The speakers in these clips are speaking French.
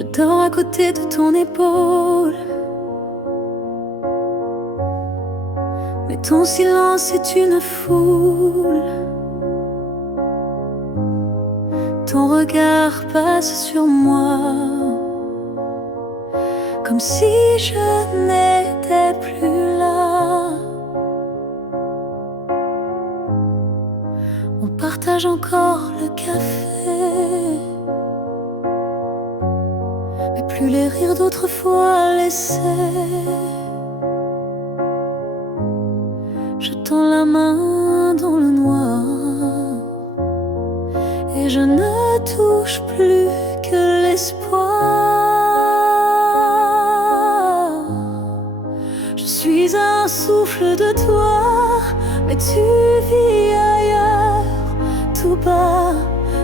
Je dors à côté de ton épaule, mais ton silence est une foule. Ton regard passe sur moi, comme si je n'étais plus là. On partage encore le café, mais plus les rires d'autrefois laissés. Je tends la main dans le noir et je ne touche plus que l'espoir. Je suis un souffle de toi, mais tu vis ailleurs, tout bas.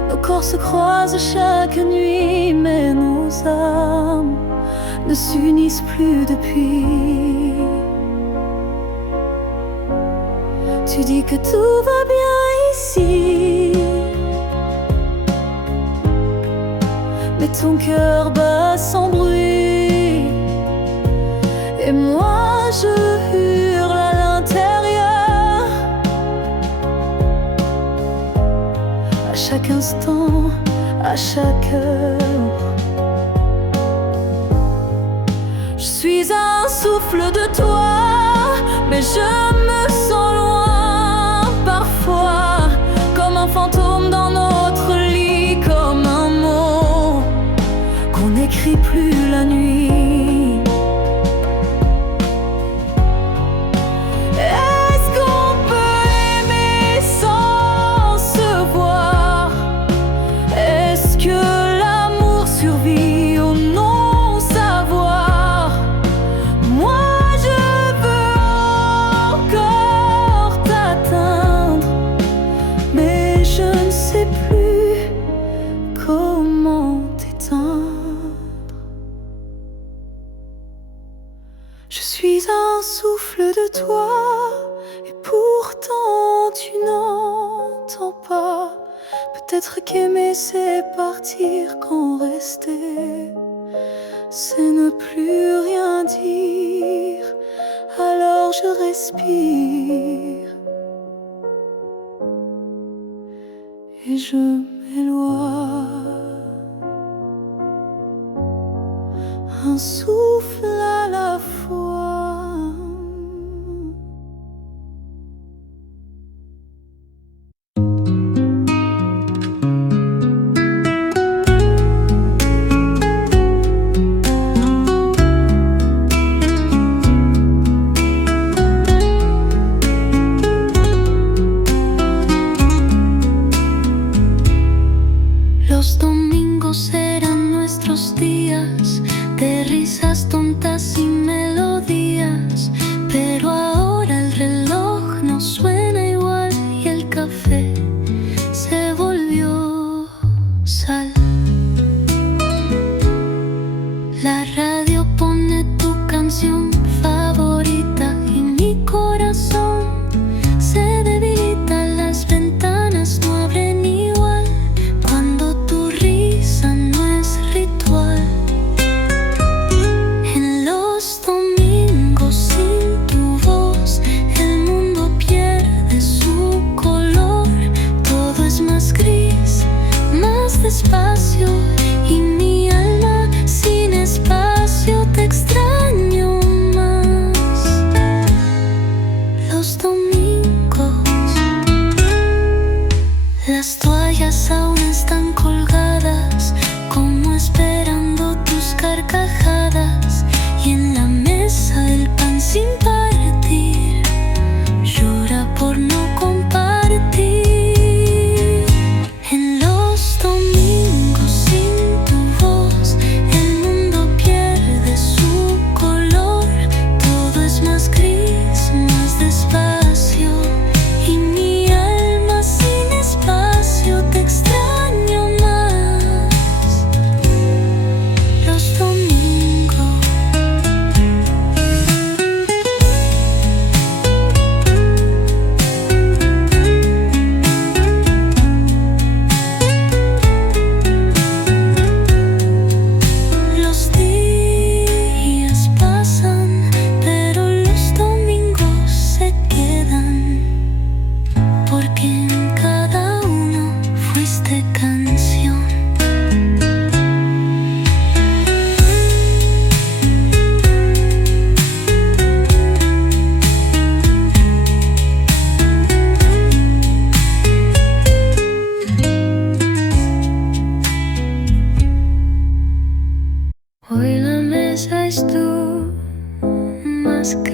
Nos corps se croisent chaque nuit, mais nos âmes ne s'unissent plus depuis. Tu dis que tout va bien ici, mais ton cœur bat sans bruit, et moi je hurle à l'intérieur. À chaque instant, à chaque heure, je suis un souffle de toi, mais je me sens loin parfois, comme un fantôme dans notre lit, comme un mot qu'on n'écrit plus la nuit. Est-ce qu'on peut aimer sans se voir? Est-ce que l'amour survit au non-savoir? Moi je veux encore t'atteindre, mais je ne sais plus comment t'éteindre. Je suis un souffle de toi, et pourtant tu n'entends pas. Peut-être qu'aimer c'est partir, quand rester c'est ne plus rien dire. Alors je respire et je m'éloigne, un souffle à la fois. Los domingos eran nuestros días de risas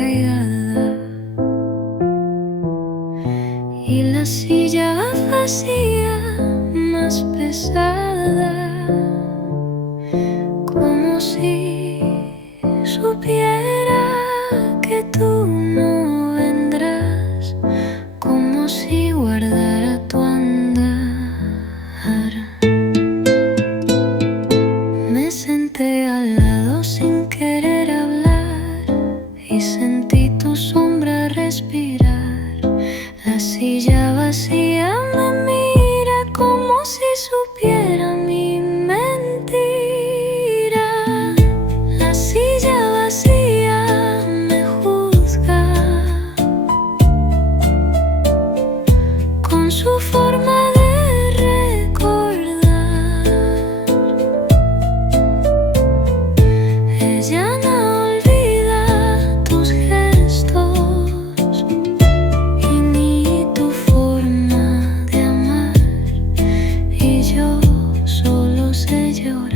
pegada y la silla vacía más pesada, como si supiera que tú no vendrás, como si guardara tu andar. Me senté al lado sin querer hablar y sentí tu sombra respirar. La silla vacía me mira como si supiera mi mentira. La silla vacía me juzga con su forma de recordar. Ella no olvida tus gestos y ni tu forma de amar, y yo solo sé llorar.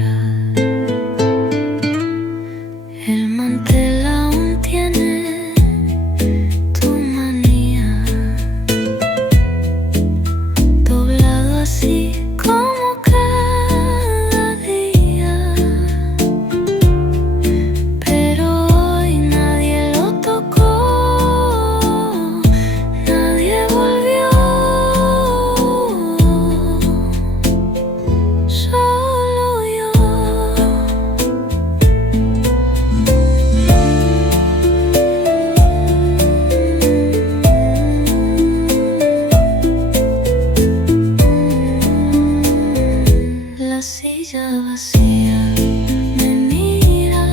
El mantel aún tiene tu manía, doblado así como cada día, pero hoy nadie lo tocó, nadie volvió, solo yo. La silla vacía me mira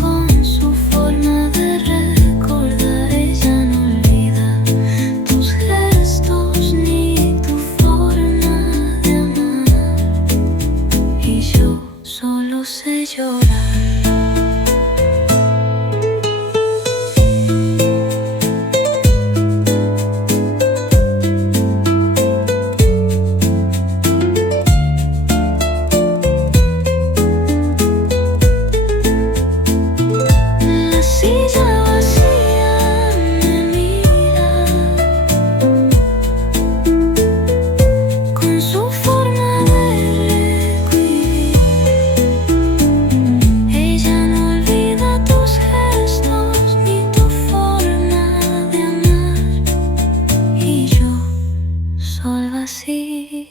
con su forma de recordar. Ella no olvida tus gestos ni tu forma de amar, y yo solo sé llorar. La silla vacía me mira con su forma de requiriar. Ella no olvida tus gestos ni tu forma de amar, y yo solo así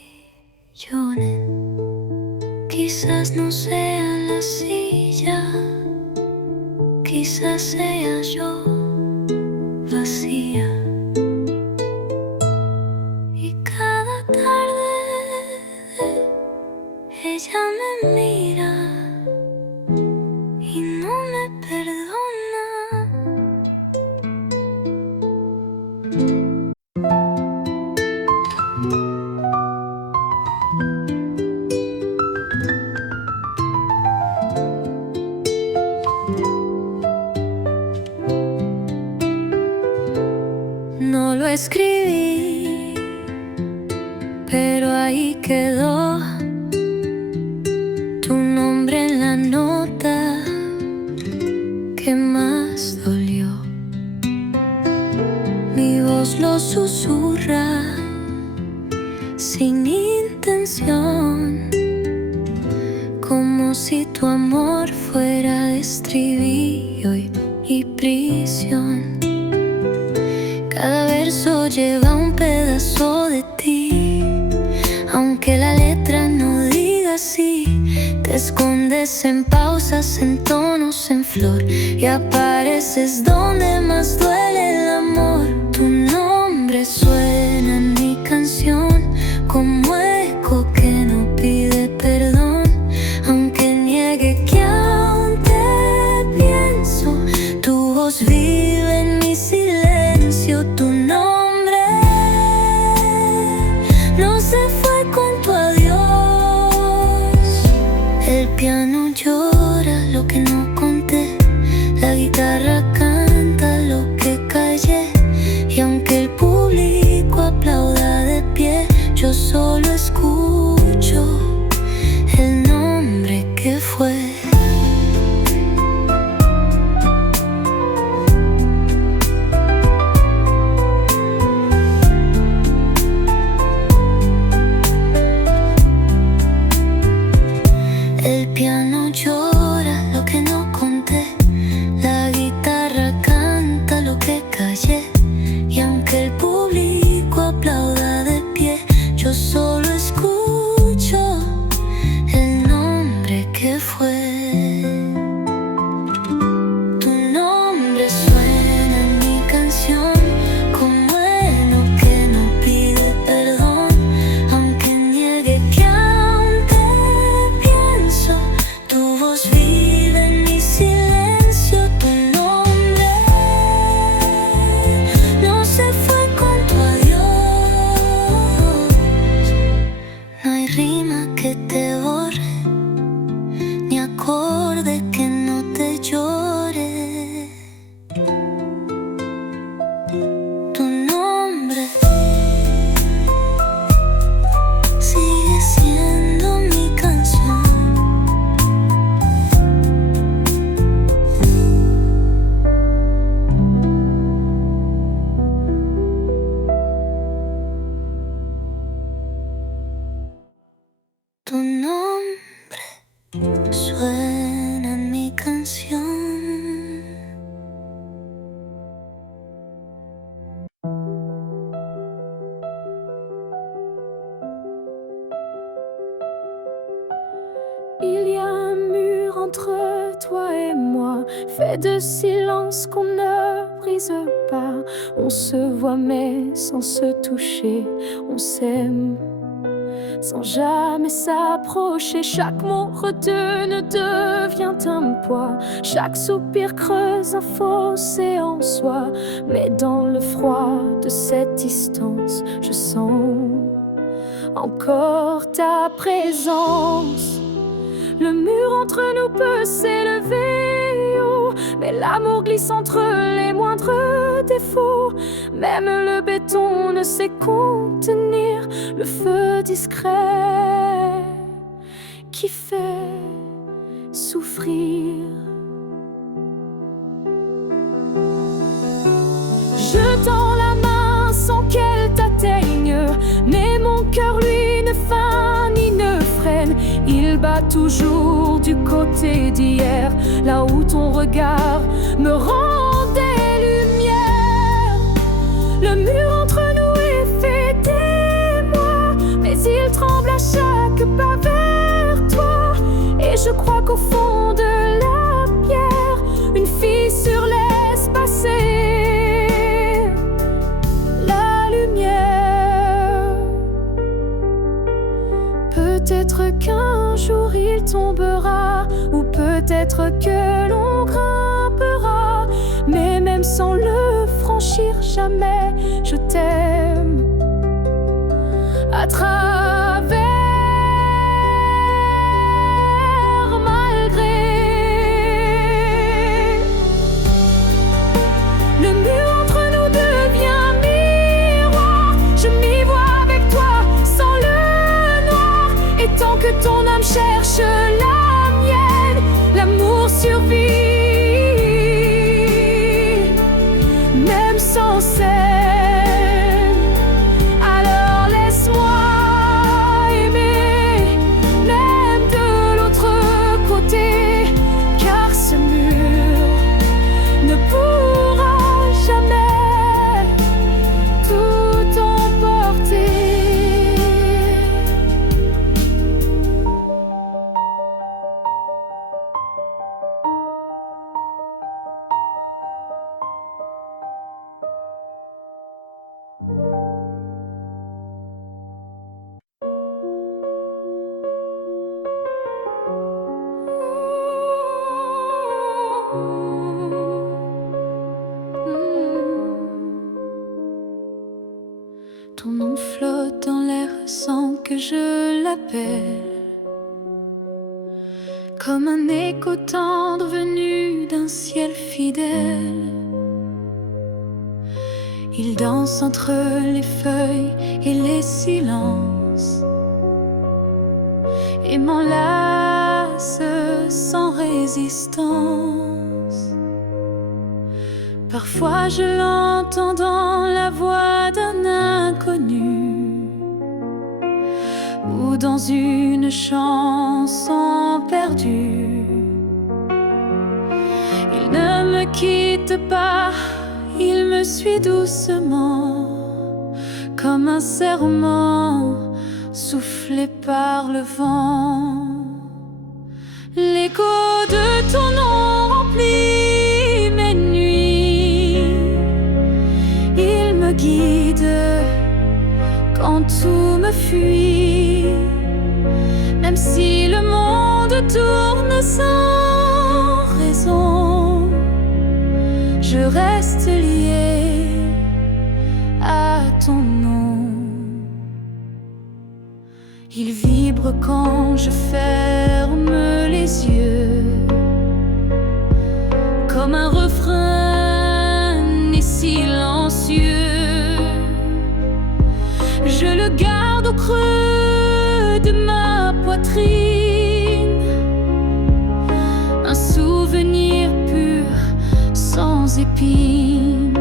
lloré. Quizás no sea la silla, quizás sea yo vacía, y cada tarde ella me mira y no me perdona. No lo escribí, pero ahí quedó tu nombre en la nota que más dolió. Mi voz lo susurra sin intención, como si tu amor fuera estribillo y prisión. Cada verso lleva un pedazo de ti, aunque la letra no diga así. Te escondes en pausas, en tonos, en flor, y apareces donde más duele el amor. Tu nombre suena en mi canción como eco que no pide perdón, aunque niegue que aún te pienso. Tu voz vive en mi silencio, tu nombre no se fue con tu adiós. El piano llora lo que no conté, la guitarra canta lo que callé, y aunque el público aplauda de pie, yo solo escucho el nombre que fue. entre toi et moi fait de silence qu'on ne brise pas. On se voit mais sans se toucher, on s'aime sans jamais s'approcher. Chaque mot retenu devient un poids, chaque soupir creuse un fossé en soi. Mais dans le froid de cette distance, je sens encore ta présence. Le mur entre nous peut s'élever haut, mais l'amour glisse entre les moindres défauts. Même le béton ne sait contenir le feu discret qui fait souffrir. Je tends la main sans qu'elle t'atteigne, mais mon cœur lui ne feint ni ne freine. Il bat toujours du côté d'hier, là où ton regard me rend des lumières. Le mur entre nous est fait d'émoi, mais il tremble à chaque pas vers toi. Et je crois qu'au fond de la pierre, une fissure laisse passer la lumière. Peut-être qu'un jour il tombera, ou peut-être que l'on grimpera, mais même sans le franchir jamais, je t'aime à travers, malgré. Le mur entre nous devient miroir, je m'y vois avec toi sans le noir. Et tant que ton âme cherche la mienne, l'amour survit, même sans scène. Alors laisse-moi aimer, même de l'autre côté, car ce mur ne pourra jamais tout emporter. Ton nom flotte dans l'air sans que je l'appelle, comme un écho tendre venu d'un ciel fidèle. Il danse entre les feuilles et les silences, et m'enlace sans résistance. Parfois je l'entends dans la voix d'un inconnu, ou dans une chanson perdue. Il ne me quitte pas, il me suit doucement, comme un serment soufflé par le vent. L'écho de ton nom remplit mes nuits, il me guide quand tout me fuit. Même si le monde tourne sans raison, je reste lié à ton nom. Il vibre quand je ferme les yeux, comme un refrain et silencieux. Je le garde au creux de ma poitrine, un souvenir pur sans épines.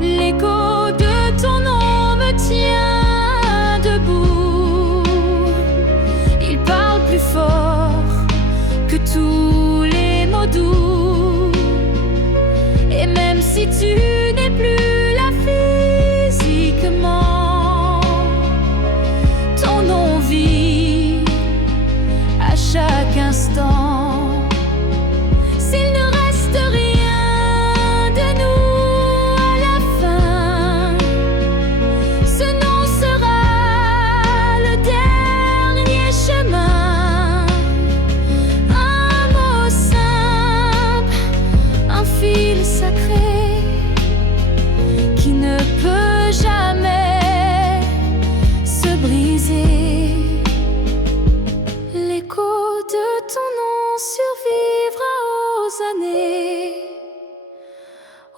L'écho de ton nom me tient debout, il parle plus fort que tous les mots doux. Et même si tu n'es plus là physiquement, ton nom vit à chaque instant.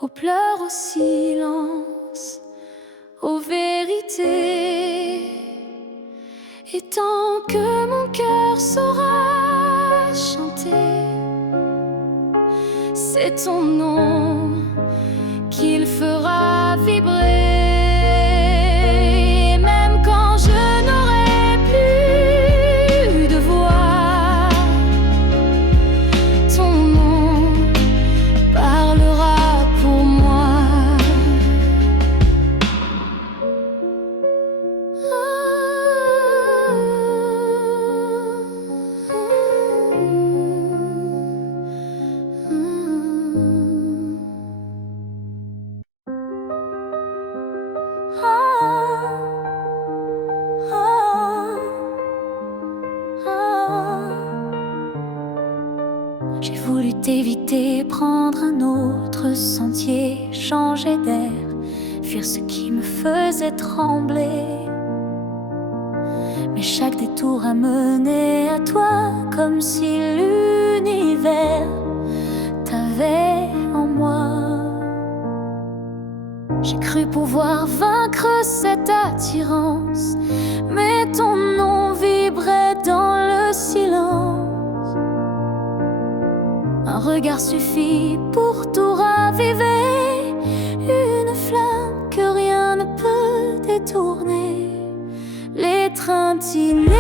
aux pleurs, au silence, aux vérités. Et tant que mon cœur saura chanter, c'est ton nom qu'il fera vibrer. Même quand je n'aurai plus de voix, ton nom parlera pour moi. J'ai voulu t'éviter, prendre un autre sentier, changer d'air, fuir ce qui me faisait trembler. Mais chaque détour a mené à toi, comme si l'univers t'avait en moi. J'ai cru pouvoir vaincre cette attirance, mais ton nom vibrait dans le silence. Un regard suffit pour tout raviver, une flamme que rien ne peut détourner. L'étreinte inévitable,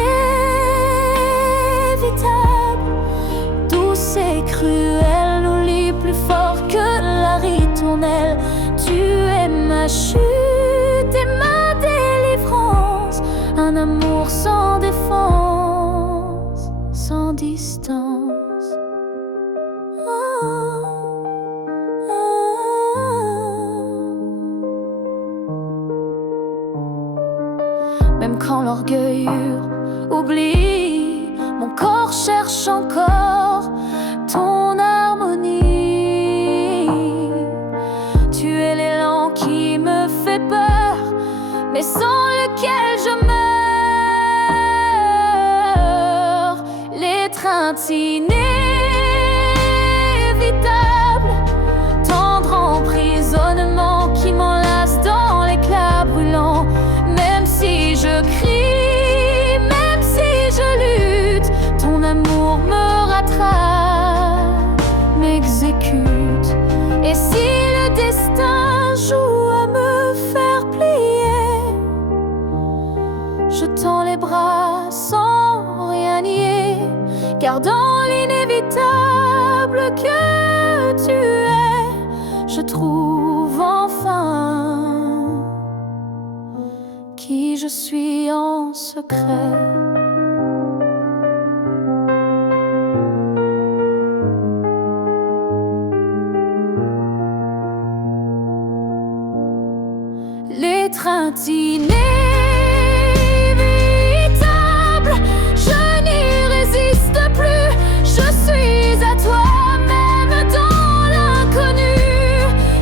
douce et cruelle, nous lie plus fort que la ritournelle. Tu es ma chute et ma délivrance, un amour sans défense, sans distance. Même quand l'orgueil oublie, mon corps cherche encore ton harmonie. Tu es l'élan qui me fait peur, mais sans lequel je meurs. L'étreinte inévitable, tendre emprisonnement qui m'enlace dans l'éclat brûlant. Même si je crie, même si je lutte, ton amour me rattrape, m'exécute. Et si le destin joue à me faire plier, je tends les bras sans rien nier, car dans l'inévitable que tu es, je trouve enfin qui je suis en secret. L'étreinte inévitable, je n'y résiste plus. Je suis à toi, même dans l'inconnu.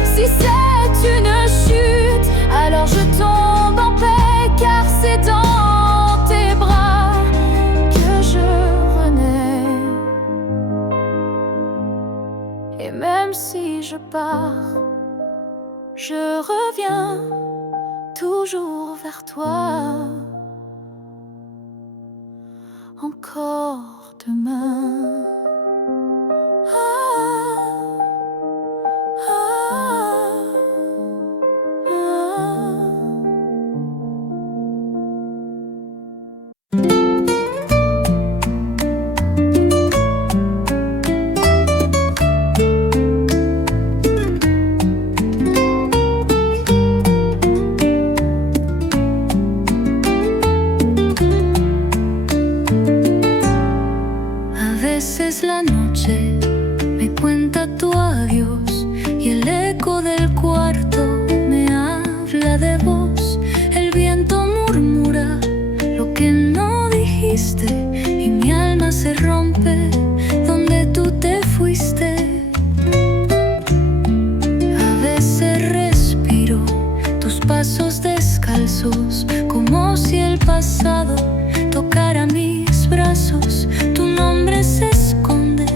Si c'est une chute, alors je tombe en paix, car c'est dans tes bras que je renais. Et même si je pars, je reviens toujours vers toi, encore demain. La noche me cuenta tu adiós y el eco del cuarto me habla de vos. El viento murmura lo que no dijiste y mi alma se rompe donde tú te fuiste. A veces respiro tus pasos descalzos, como si el pasado tocara mis brazos. Tu nombre se esconde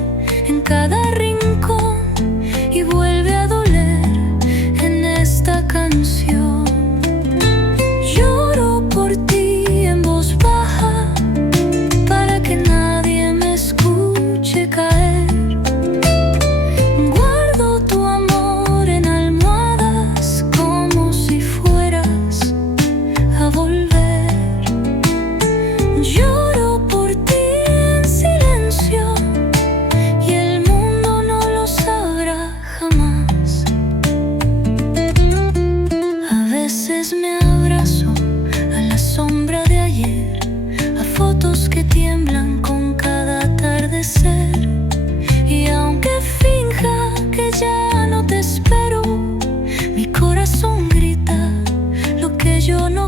en cada rincón y vuelve a doler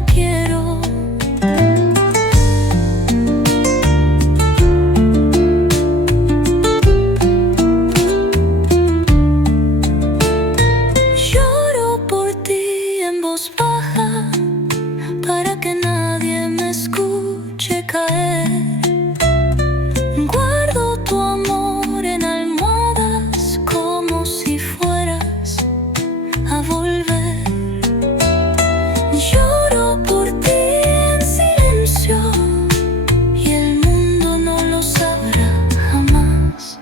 no quiero. Lloro por ti en voz baja para que nadie me escuche caer. Guardo tu amor en almohadas como si fueras a volver. Lloro por ti en silencio y el mundo no lo sabrá jamás.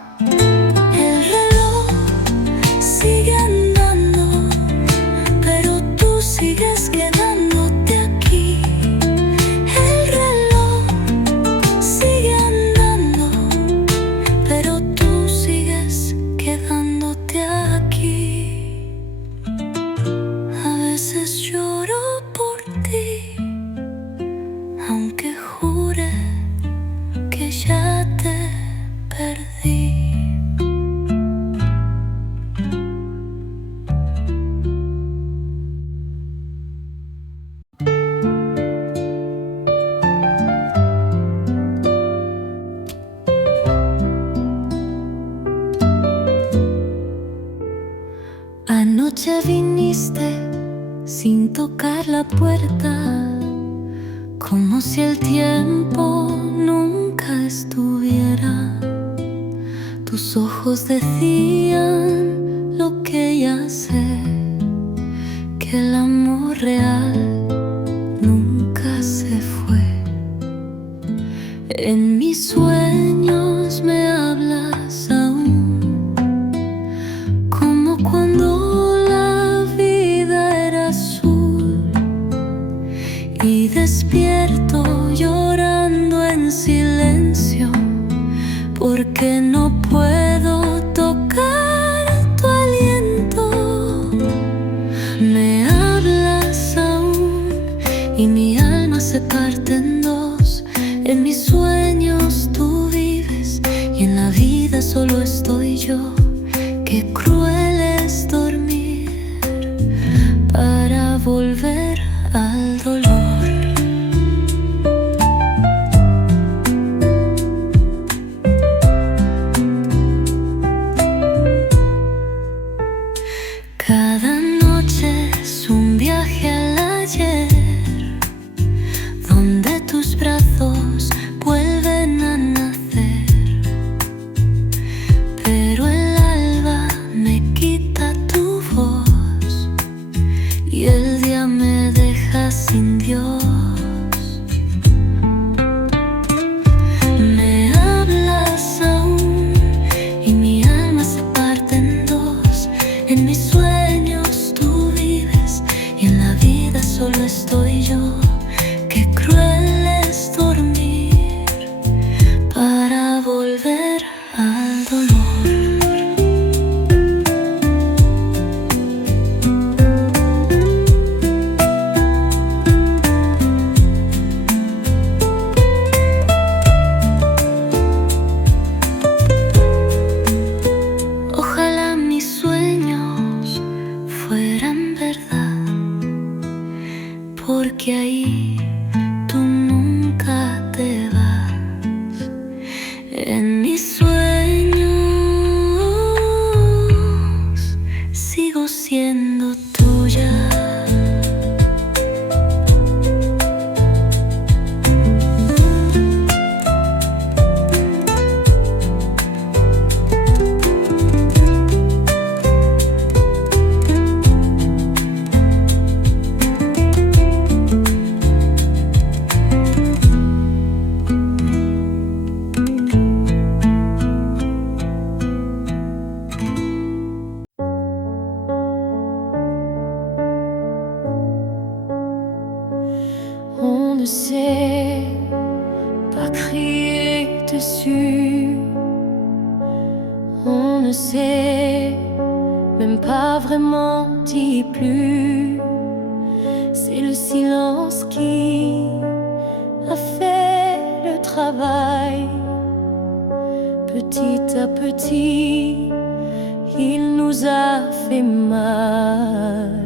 El reloj sigue andando, pero tú sigues quedándote aquí. El reloj sigue andando, pero tú sigues quedándote aquí. A veces lloro por ti, aunque jure que ya te perdí. Anoche viniste sin tocar la puerta, como si el tiempo nunca estuviera. Tus ojos decían lo que ya sé, que el amor real nunca se fue. En mis sueños me hablas aún, como cuando la vida era azul, y despierto llorando en silencio, porque no puedo tocar tu aliento. Me hablas aún y mi alma se parte en dos. En mis sueños tú vives y en la vida solo estoy yo. Qué cruel es dormir para volver al dolor. Cada noche es un viaje al ayer, donde tus brazos vuelven a nacer. Pero el alba me quita tu voz y el día me deja sin Dios. Me hablas aún y mi alma se parte en dos. En mis sueños tú vives y en la vida solo estoy yo. Qué cruel es dormir para volver al dolor. Ojalá mis sueños fueran verdad, porque ahí tú nunca te vas. En mis sueños sigo siendo tuya. On ne sait pas crier dessus, on ne sait même pas vraiment dit plus. C'est le silence qui a fait le travail. Petit à petit, il nous a fait mal.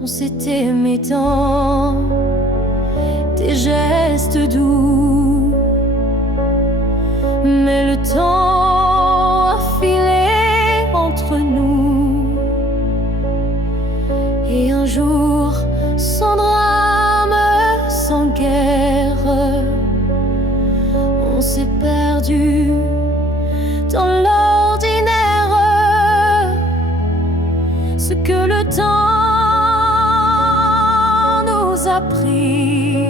On s'est aimé tant reste doux. Mais le temps a filé entre nous, et un jour, sans drame, sans guerre, on s'est perdu dans l'ordinaire. Ce que le temps nous a pris,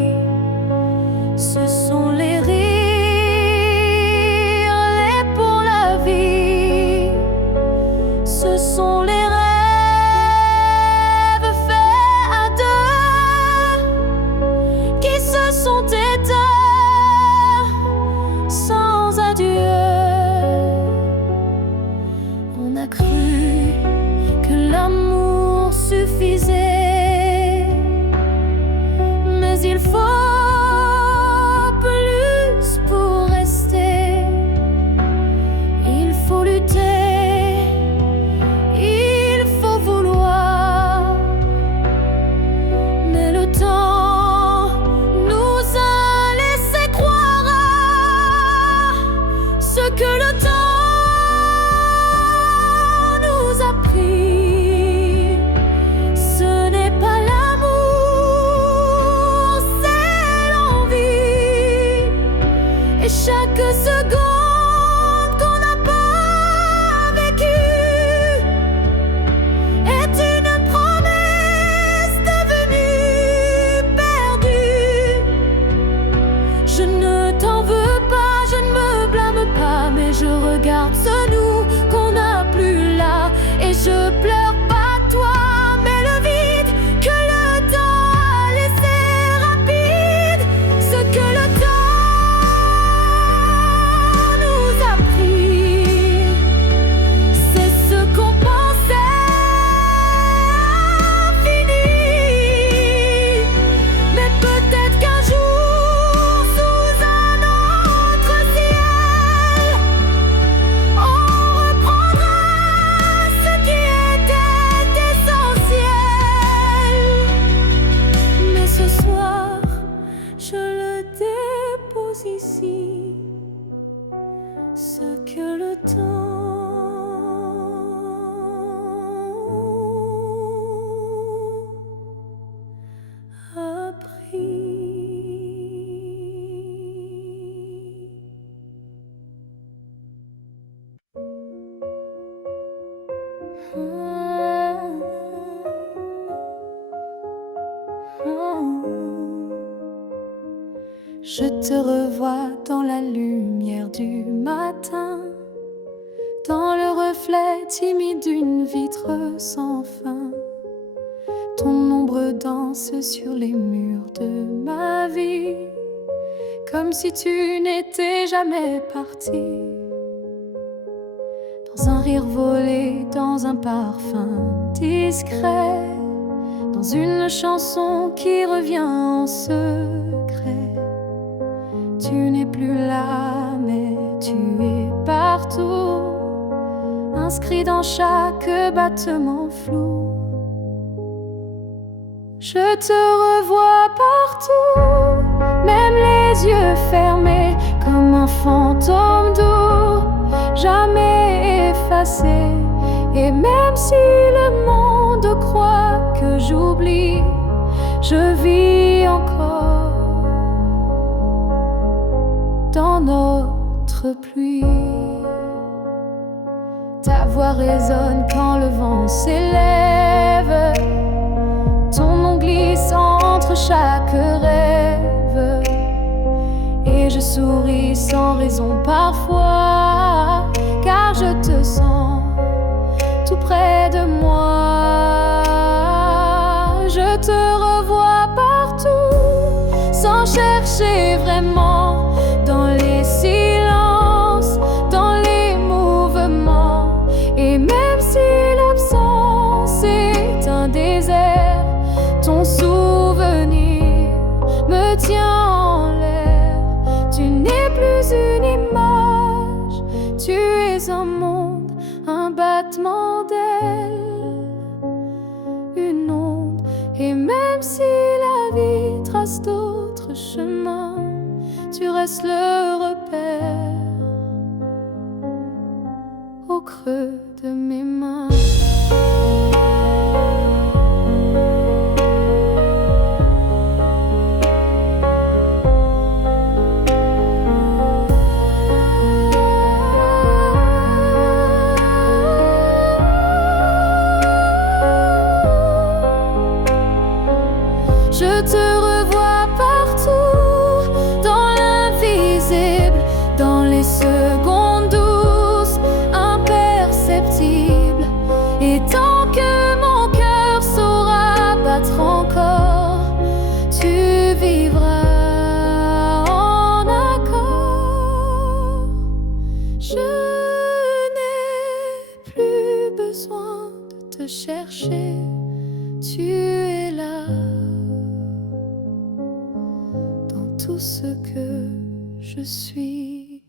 ce sont les rires, les pour la vie. Ce sont les rêves faits à deux qui se sont éteints sans adieu. On a cru que l'amour suffisait, mais il faut plus pour rester. Il faut lutter, il faut vouloir, mais le temps nous a laissé croire à ce que le temps nous a pris. Ce n'est pas l'amour, c'est l'envie. Et chaque seconde qu'on n'a pas vécue est une promesse devenue perdue. Je ne t'en veux pas, je ne me blâme pas, mais je regarde ce nous qu'on n'a plus là, et je pleure pas toi, mais le vide que le temps a laissé rapide. Ce que le temps nous a pris, c'est ce qu'on pensait infini. Mais peut-être qu'un jour, sous un autre ciel, on reprendra ce qui était essentiel. Mais ce soir, je le dépose ici, ce que le temps a pris. Je te revois dans la lumière du matin, dans le reflet timide d'une vitre sans fin. Ton ombre danse sur les murs de ma vie, comme si tu n'étais jamais parti. Dans un rire volé, dans un parfum discret, dans une chanson qui revient en secret. Tu n'es plus là, mais tu es partout, inscrit dans chaque battement flou. Je te revois partout, même les yeux fermés, comme un fantôme doux, jamais effacé. Et même si le monde croit que j'oublie, je vis encore dans notre pluie. Ta voix résonne quand le vent s'élève, ton nom glisse entre chaque rêve, et je souris sans raison parfois, car je te sens tout près de moi. Je te revois partout, sans chercher vraiment, dans les silences, dans les mouvements. Et même si l'absence est un désert, ton souvenir me tient en l'air. Tu n'es plus une image, tu es un monde, un battement d'ailes, onde. Et même si la vie trace d'autres chemins, tu restes le repère au creux de mes mains. Je te revois partout, dans l'invisible, dans les secondes douces, imperceptibles. Et tant que mon cœur saura battre encore, tu vivras en accord. Je n'ai plus besoin de te chercher, tu es là. Tout ce que je suis.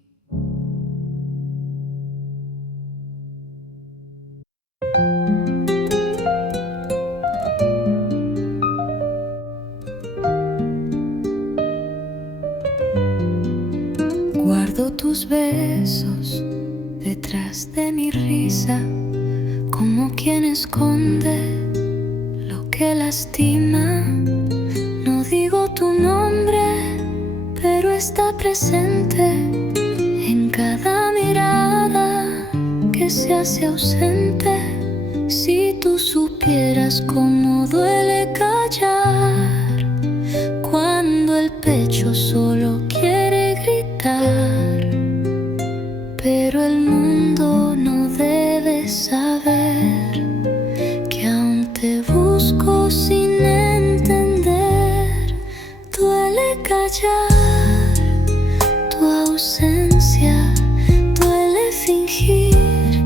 Guardo tus besos detrás de mi risa, como quien esconde lo que lastima. No digo tu nombre, pero está presente en cada mirada que se hace ausente. Si tú supieras cómo duele callar cuando el pecho solo quiere gritar, pero el mundo no debe saber que aún te busco sin entender. Duele callar tu ausencia, duele fingir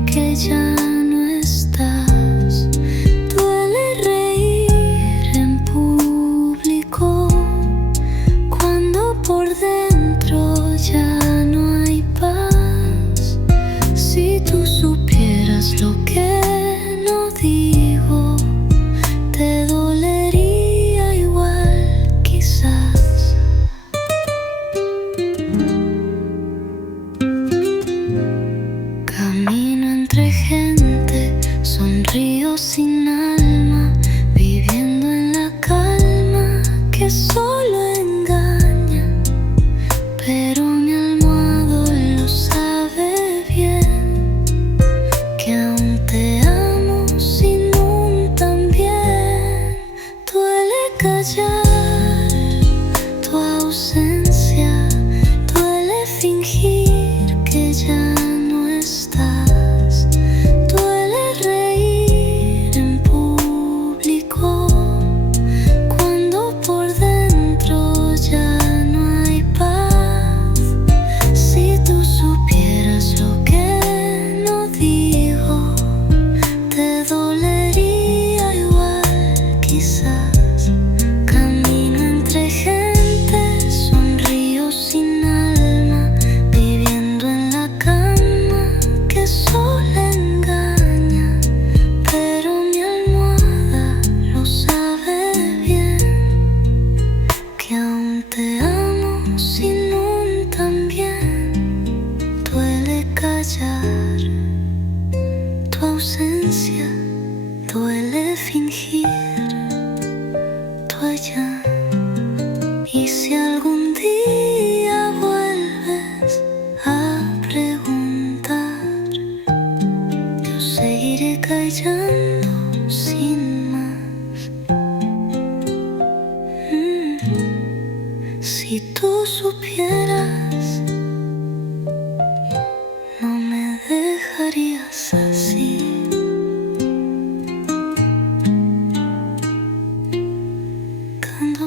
que ya no estás, duele reír en público cuando por dentro ya no hay paz. Si tú supieras lo que no digo, te dolería igual quizás. Camino entre gente, sonrío sin alma, viviendo en la calma que solo engaña. Pero mi almohado lo sabe bien, que aún te amo sin un también. Duele callar tu ausencia, duele fingir que ya no estás, duele reír en público cuando por dentro ya no hay paz. Si tú supieras lo que no digo, te dolería igual quizás. Camino entre gente, sonrío sin alma, viviendo en la cama que solo engaña. Pero mi almohada lo sabe bien, que aún te amo sin un también. Duele callar tu ausencia, duele fingir tu allá. Y si algún día vuelves a preguntar, yo seguiré callando sin más. Si tú supieras, no me dejarías así. Cuando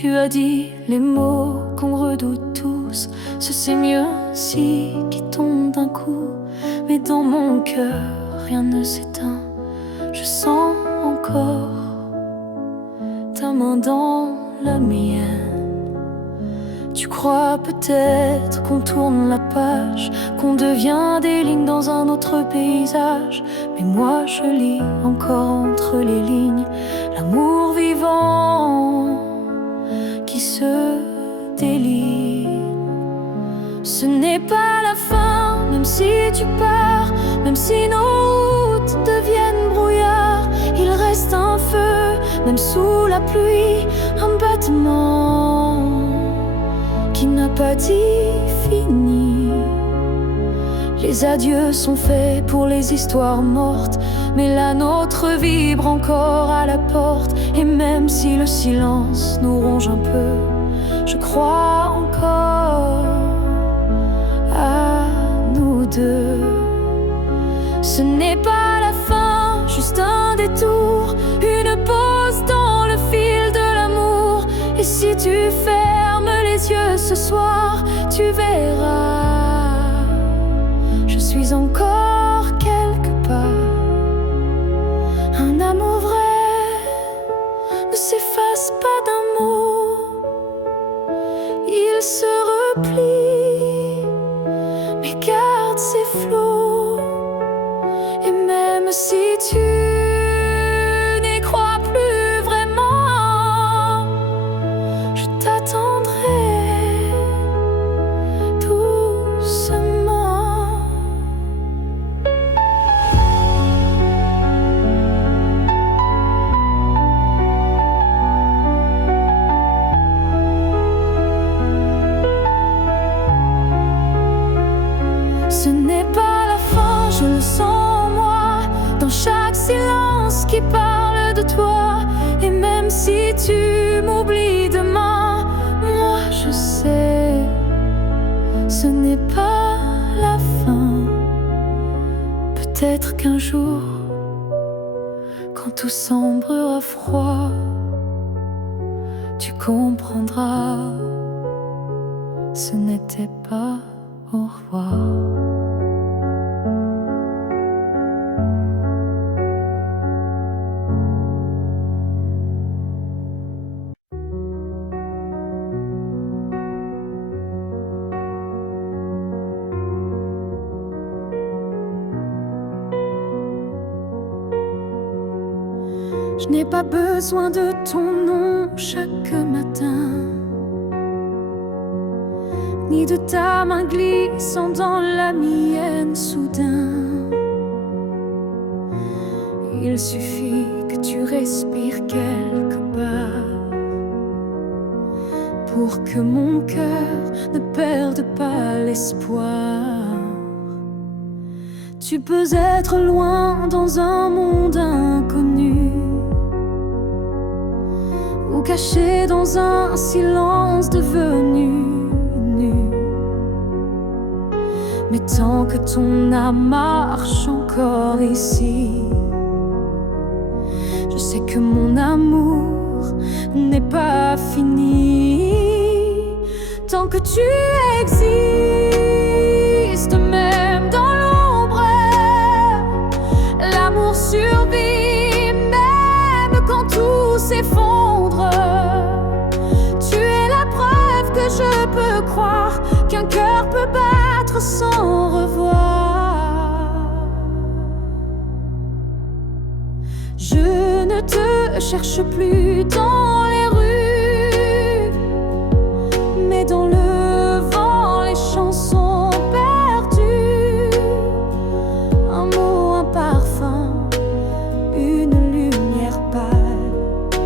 tu as dit les mots qu'on redoute tous, ce c'est mieux ainsi, qui tombe d'un coup. Mais dans mon cœur, rien ne s'éteint, je sens encore ta main dans la mienne. Tu crois peut-être qu'on tourne la page, qu'on devient des lignes dans un autre paysage. Mais moi je lis encore entre les lignes l'amour vivant qui se délie. Ce n'est pas la fin, même si tu pars, même si nos routes deviennent brouillard. Il reste un feu, même sous la pluie, un battement qui n'a pas dit fini. Les adieux sont faits pour les histoires mortes, mais la nôtre vibre encore à la porte. Et même si le silence nous ronge un peu, je crois encore à nous deux. Ce n'est pas la fin, juste un détour, une pause dans le fil de l'amour. Et si tu fermes les yeux ce soir, tu verras, je suis encore quelque part. Un amour vrai ne s'efface pas d'un mot, il se replie, mais garde ses flots. Et même si tu n'y crois plus vraiment, je t'attendrai doucement. Ce n'est pas la fin, je le sens en moi, dans chaque silence qui parle de toi. Et même si tu m'oublies demain, moi je sais, ce n'est pas la fin. Peut-être qu'un jour, quand tout semblera froid, tu comprendras, ce n'était pas au revoir. Je n'ai pas besoin de ton nom chaque matin, ni de ta main glissant dans la mienne soudain. Il suffit que tu respires quelque part pour que mon cœur ne perde pas l'espoir. Tu peux être loin dans un monde inconnu, ou caché dans un silence devenu nu. Mais tant que ton âme marche encore ici, je sais que mon amour n'est pas fini. Tant que tu existes, même dans l'ombre, l'amour survit, même quand tout s'effondre. Tu es la preuve que je peux croire qu'un cœur peut battre sans revoir. Je ne te cherche plus dans les rues, mais dans le vent, les chansons perdues. Un mot, un parfum, une lumière pâle.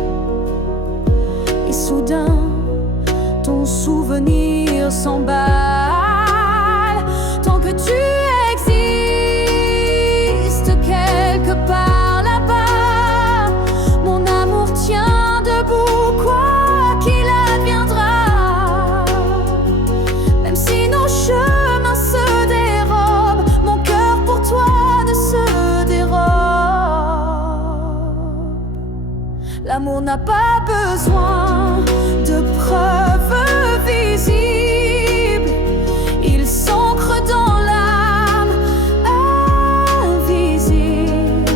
Et soudain, ton souvenir s'emballe. Tant que tu existes quelque part là-bas, mon amour tient debout, quoi qu'il adviendra. Même si nos chemins se dérobent, mon cœur pour toi ne se dérobe. L'amour n'a pas besoin de preuves visibles, il s'ancre dans l'âme invisible.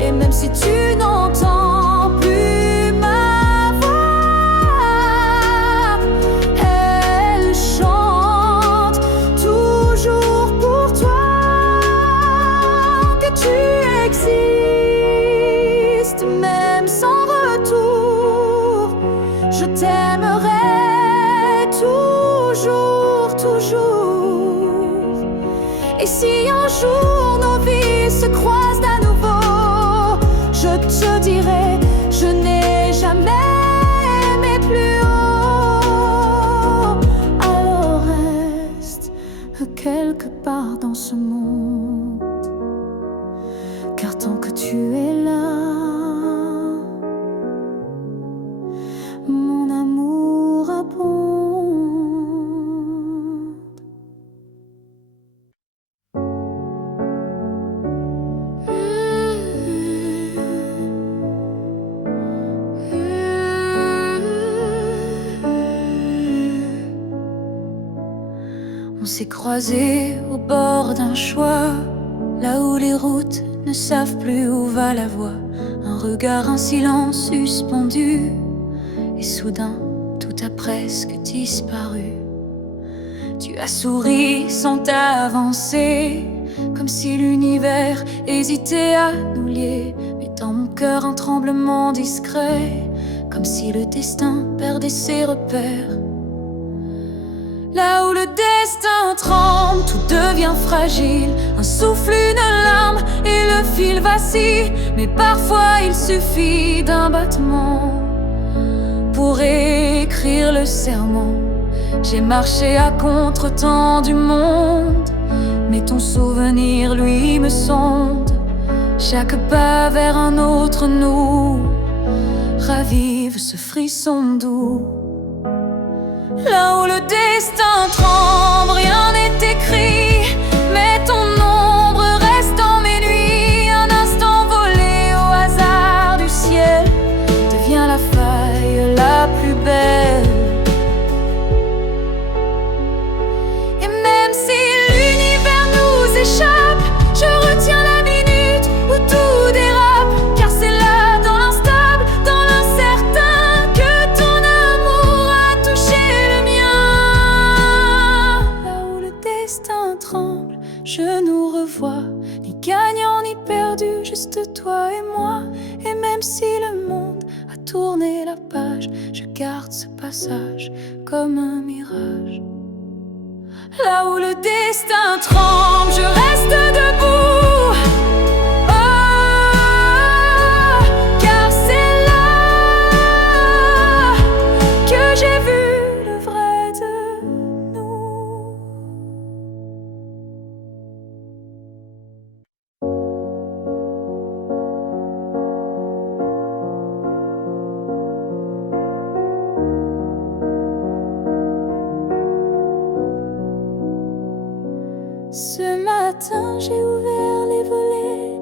Et même si tu n'entends plus ma car tant que tu es là, mon amour abonde. On s'est croisés au bord d'un choix, là où les routes ne savent plus où va la voie. Un regard, un silence suspendu, et soudain tout a presque disparu. Tu as souri sans t'avancer, comme si l'univers hésitait à nous lier. Mais dans mon cœur un tremblement discret, comme si le destin perdait ses repères. Là où le destin tremble, tout devient fragile. Un souffle, une larme et le fil vacille. Mais parfois il suffit d'un battement pour écrire le serment. J'ai marché à contre-temps du monde, mais ton souvenir, lui, me sonde. Chaque pas vers un autre nous ravive ce frisson doux. Là où le destin tremble, rien n'est écrit, mais ton ombre reste dans mes nuits. Un instant volé au hasard du ciel devient la faille la plus belle. Et même si l'univers nous échappe, je retiens la minute où tout dérape, car c'est là dans l'instable, dans l'incertain, que ton amour a touché le mien. Là où le destin tremble, je nous revois, ni gagnant ni perdu, juste toi et moi. Et même si le monde a tourné la page, je garde ce passage comme un mirage. Là où le destin tremble, je reste debout. Oh, car c'est là que j'ai vu le vrai de nous. Ce matin, j'ai ouvert les volets,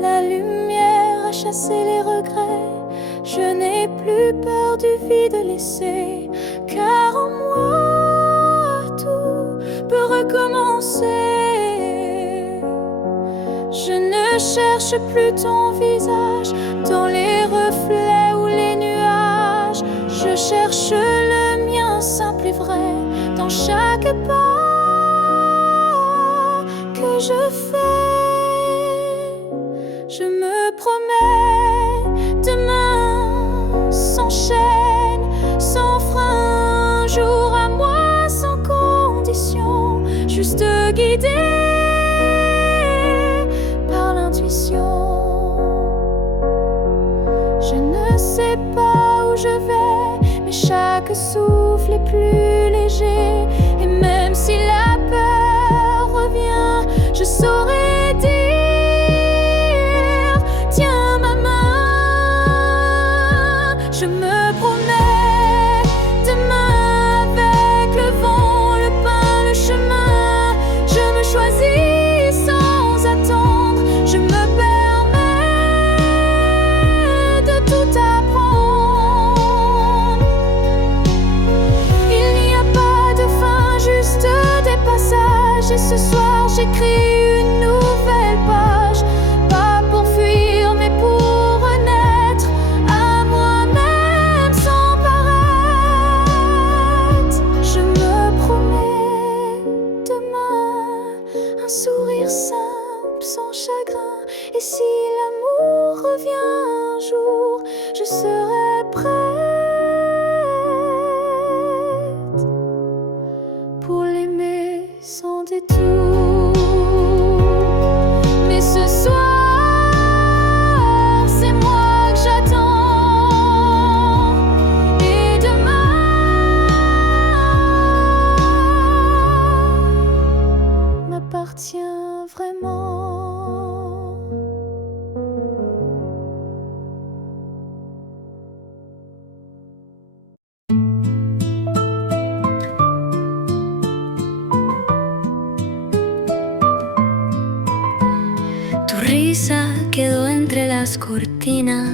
la lumière a chassé les regrets. Je n'ai plus peur du vide laissé, car en moi tout peut recommencer. Je ne cherche plus ton visage dans les reflets ou les nuages. Je cherche le mien simple et vrai dans chaque pas que je fais. Je me promets, demain sans chaîne, sans frein, un jour à moi sans condition, juste guidé par l'intuition. Je ne sais pas où je vais, mais chaque souffle est plus léger. Et même si la peur revient, je saurais dire, tiens ma main. Je me promets, demain avec le vent, le pain, le chemin. Je me choisis sans attendre, je me permets de tout apprendre. Il n'y a pas de fin, juste des passages. Et ce soir j'écris une nouvelle page, pas pour fuir mais pour renaître à moi-même sans paraître. Je me promets demain un sourire simple sans chagrin. Et si l'amour revient un jour, je serai prête pour l'aimer sans détour. Mais ce soir, c'est moi que j'attends. Et demain m'appartient vraiment. Tu risa quedó entre las cortinas,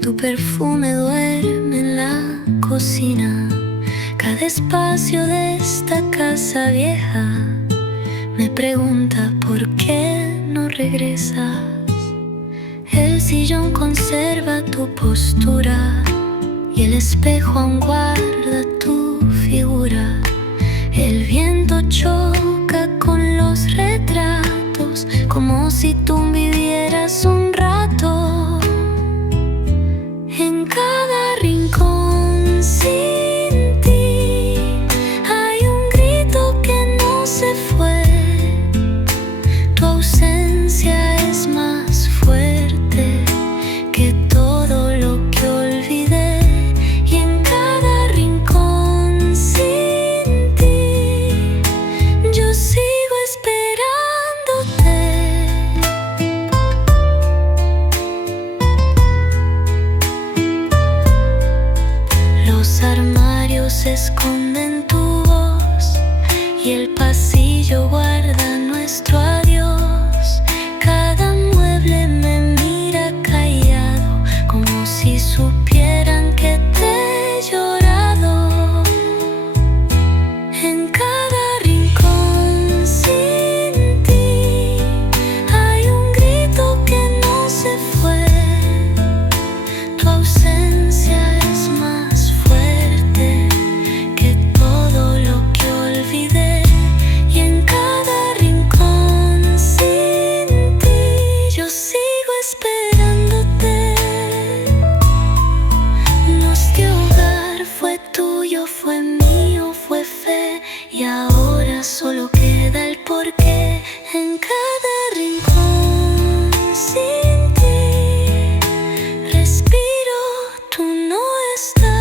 tu perfume duerme en la cocina. Cada espacio de esta casa vieja me pregunta por qué no regresas. El sillón conserva tu postura y el espejo aún guarda tu figura. El viento choca con los retratos como si tú vivieras un rato. En cada rincón sin ti hay un grito que no se fue. Tu ausencia es más fuerte que todo lo que olvidé. Y en cada rincón sin ti yo sigo esperándote. Los armarios esconden tu voz y el pasillo guarda nuestro adiós. Cada mueble me mira callado como si supieran que te he llorado. En cada rincón sin ti hay un grito que no se fue. Tu ausencia es más fuerte que todo lo que olvidé. Y en cada rincón sin ti yo sigo esperándote. Nuestro hogar fue tuyo, fue mío, fue fe, y ahora solo queda el porqué. En cada rincón sin ti respiro tu no estar.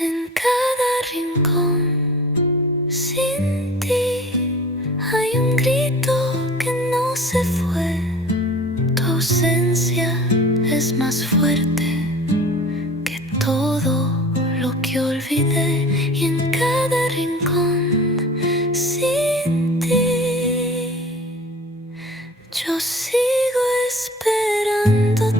En cada rincón sin ti hay un grito que no se fue. Tu ausencia es más fuerte que todo lo que olvidé. Y en cada rincón sin ti yo sigo esperándote.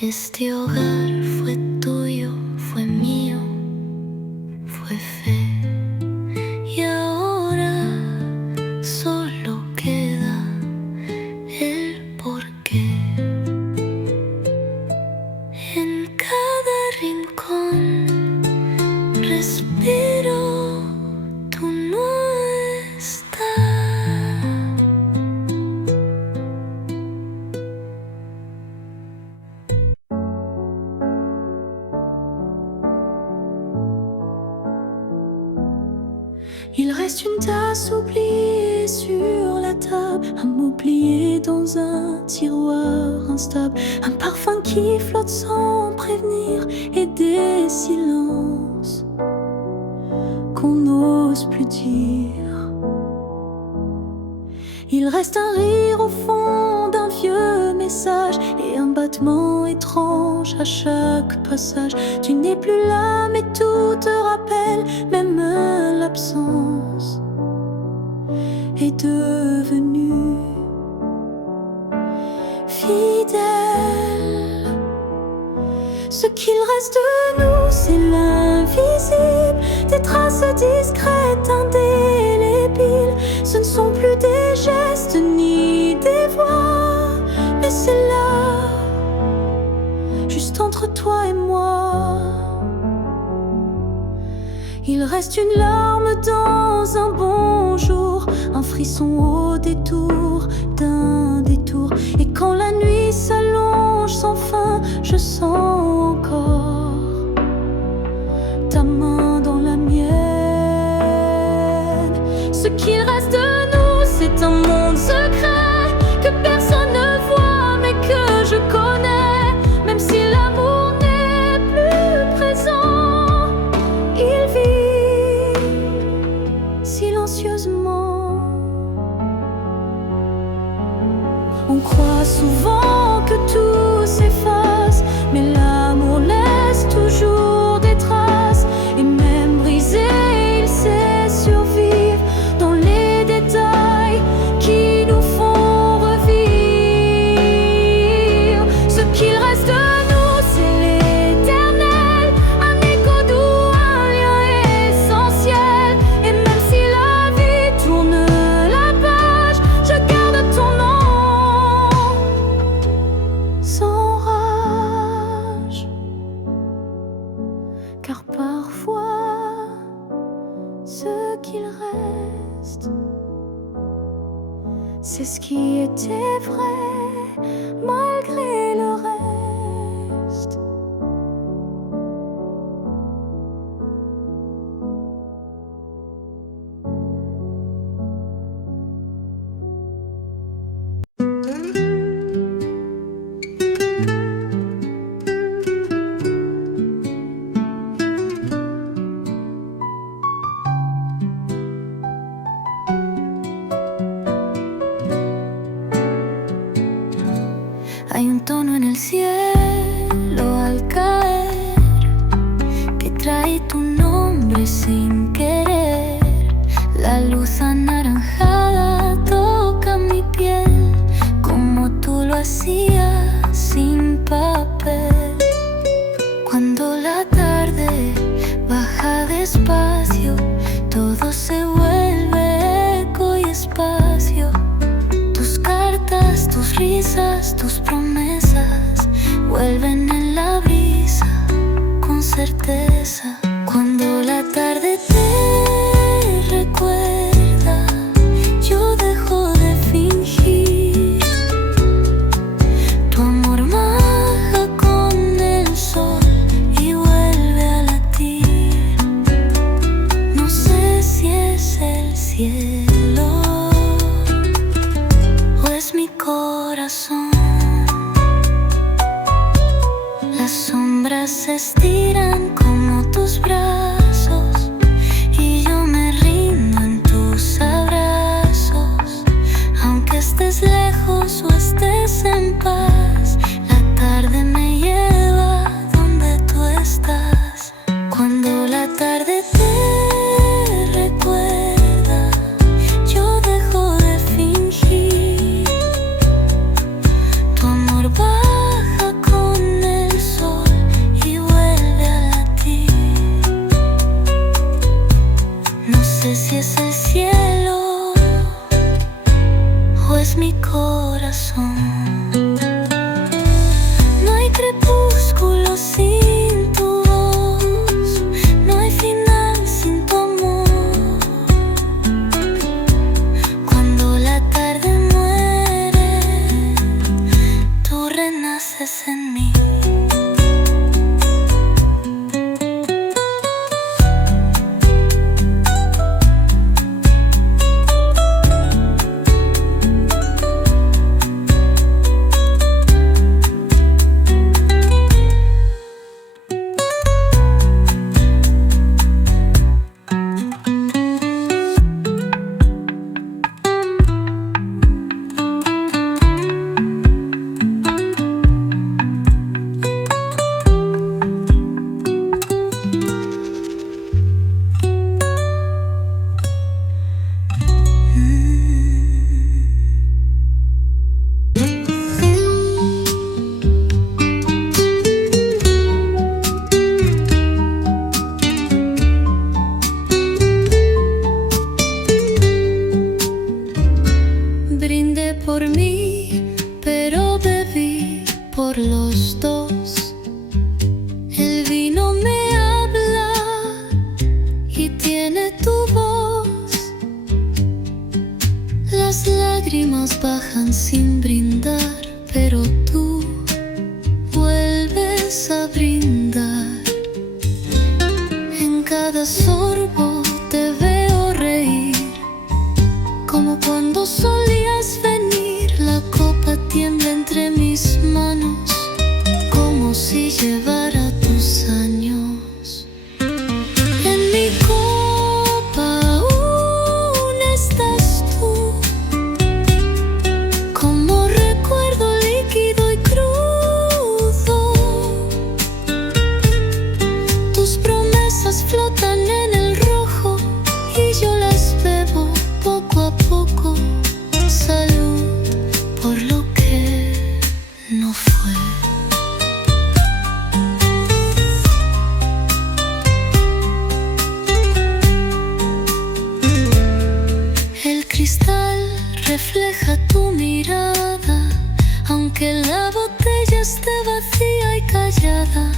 Este hogar fue tuyo, fue mío, fue fe, y ahora solo queda el porqué. En cada rincón respiro tu no estar. Il reste une tasse oubliée sur la table, un mot plié dans un tiroir instable, un parfum qui flotte sans prévenir, et des silences qu'on n'ose plus dire. Il reste un rire au fond d'un vieux message et un battement étrange à chaque passage. Tu n'es plus là mais tout te rappelle, même l'absence est devenue fidèle. Ce qu'il reste de nous, c'est l'invisible, des traces discrètes, indélébiles. Ce ne sont plus des gestes ni des voix, mais c'est là, juste entre toi et moi. Il reste une larme dans un bonjour, un frisson au détour d'un détour. Et quand la nuit s'allonge sans fin, je sens encore ta main On croit souvent que tout s'efface, mais l'amour laisse toujours des traces. Et même brisé, il sait survivre dans les détails qui nous font revivre. Ce qu'il reste de nous, c'est l'éternel, un écho doux, un lien essentiel. Et même si la vie tourne la page, je garde ton nom sans rage. Car parfois, ce qu'il reste, c'est ce qui était vrai malgré le reste. Hay un tono en el cielo al caer que trae tu nombre sin querer. La luz anaranjada toca mi piel como tú lo hacías sin papel. Cuando la tarde baja despacio, todo se vuelve eco y espacio. Tus cartas, tus risas, tus promesas vuelven en la brisa con certeza. Cuando la tarde te recuerda, yo dejo de fingir. Tu amor baja con el sol y vuelve a latir. No sé si es el cielo o es mi corazón. Las sombras se estiran como tus brazos y yo me rindo en tus abrazos. Aunque estés lejos o estés en paz, la tarde me lleva donde tú estás. Cuando la tarde te recuerda, yo dejo de fingir. Tu amor baja con el sol y vuelve a latir. No sé si es el cielo o es mi corazón. No hay crepúsculo sin tu voz, no hay final sin tu amor. Cuando la tarde muere, tú renaces en mí. Brindé por mí, pero bebí por los dos. El vino me habla y tiene tu voz. Las lágrimas bajan sin brindar, pero tú vuelves a brindar. En cada sorbo te veo reír, como cuando solías venir. La copa tiembla entre mis manos, como si llevara tus años. En mi copa aún estás tú, como recuerdo flotan en el rojo y yo las bebo poco a poco. Salud por lo que no fue. El cristal refleja tu mirada, aunque la botella esté vacía y callada.